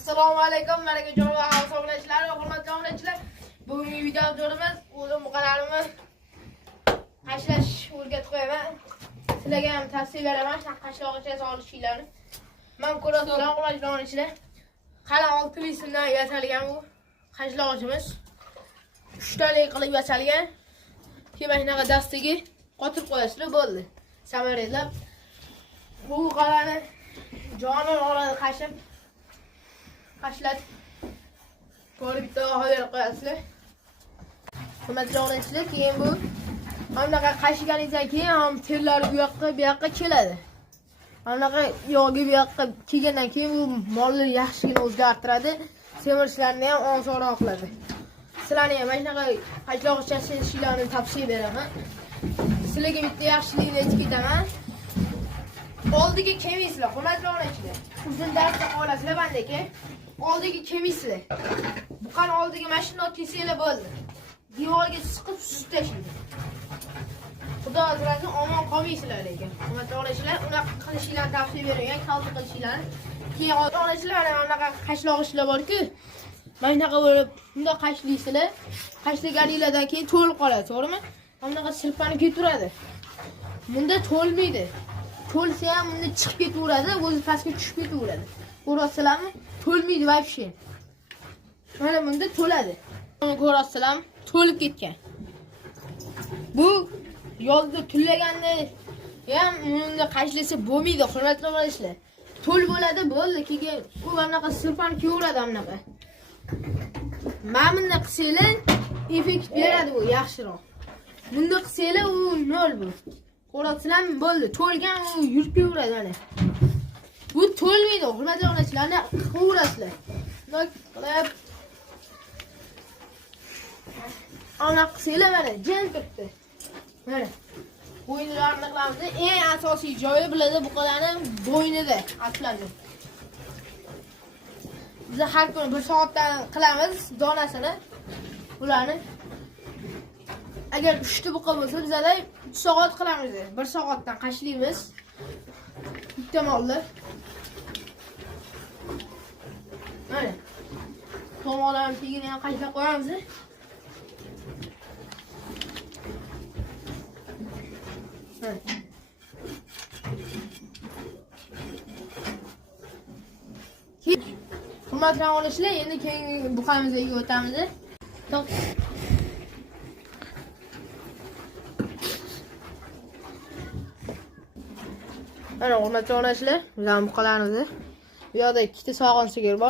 Assalomu alaykum, malaka va hisoblanishlar va hurmatli obunachilar. Bugungi videomiz o'zim bu kanalimni hashlash o'rgatib qo'yaman. Sizlarga ham tavsiya beraman, hashlog'icha solishinglarni. Men ko'rasizlar, hurmatli obunachilar. Qala 6 so'mdan yasalgan bu hashlog'imiz. 3 talik qilib yasalgan. Keyin shunaqa dastiga qotirib qo'yasizlar, bo'ldi. Samaralab. Bu qalani joni oladi qashib. Qashlat. Ko'rib bitta hoyar qo'yasizlar. Hurmatli obunachilar, keyin bu anaqa qashganingizdan keyin ham terlar bu yoqqa keladi. Anaqa yog'i bu yoqqa kelgandan keyin bu molni yaxshigina o'zgartiradi. Semirishlarni ham osonroq qiladi. Sizlarni ham mana shunaqa qashloqcha sezishlarni tavsiya beraman. Sizlarga bitta yaxshilikni aytib ketaman. Oldiga kelmaysizlar, hurmatli obunachilar. Uzun darsda qolasizlar bandaki. Oldiga kelmaysizlar. Bu qani oldiga mashina kelsanglar bo'ldi. Devorga siqib suzib tashlaydi. Xudo azrasin omon qolmaysizlar lekin. Hurmatli obunachilar, unaqa qilishinglarni tavsiya beraman, kalta qilishinglarni. Keyin obunachilar anaqa qashloq ishlar bor-ku. Mana shunaqa bo'lib, bunda qashlaysizlar. Qashlaganinglardan keyin to'lib qoladi, to'g'rimi? Bunaqa sirpanib ketaveradi. Bunda to'lmaydi. To'lsa ham bunda chiqib ketaveradi, o'zi pastga tushib ketaveradi. Ko'rasizlarmi? To'lmaydi вообще. Mana bunda to'ladi. Buni ko'rasizlarmi? To'lib ketgan. Bu yo'lda tullaganda ham bunda qashlasa bo'lmaydi, hurmatli obunachilar. To'l bo'ladi, bo'ldi. Keyin u bunaqa sirpanib ketaveradi bunaqa. Mana bunda qilsanglar effekt beradi bu yaxshiroq. Bunda qilsanglar u nol bu. Ko'rasizlarmi? Bo'ldi. To'lgan u yurib ketaveradi mana. Bu to'lmaydi, hurmatli obunachilarni qilaverasizlar. Bunday qilib ana qilsanglar mana jin turibdi. Mana. Bo'ynlarni qilamiz. Eng asosiy joyi biladi bu qilani bo'ynida aslida. Biz har kuni 1 soatdan qilamiz donasini. Ularni agar 3 ta buqa bo'lsa bizada 3 soat qilamiz. 1 soatdan qashlaymiz. Bitta molni. Mana. Tomoqlarni tegini ham qashlab qo'yamiz. Hurmatli obunachilar, endi keyingi buqamizga o'tamiz. Mana hurmatli obunachilar, bizning buqalarimiz. Bu yoqda ikkita sog'on sigir bor.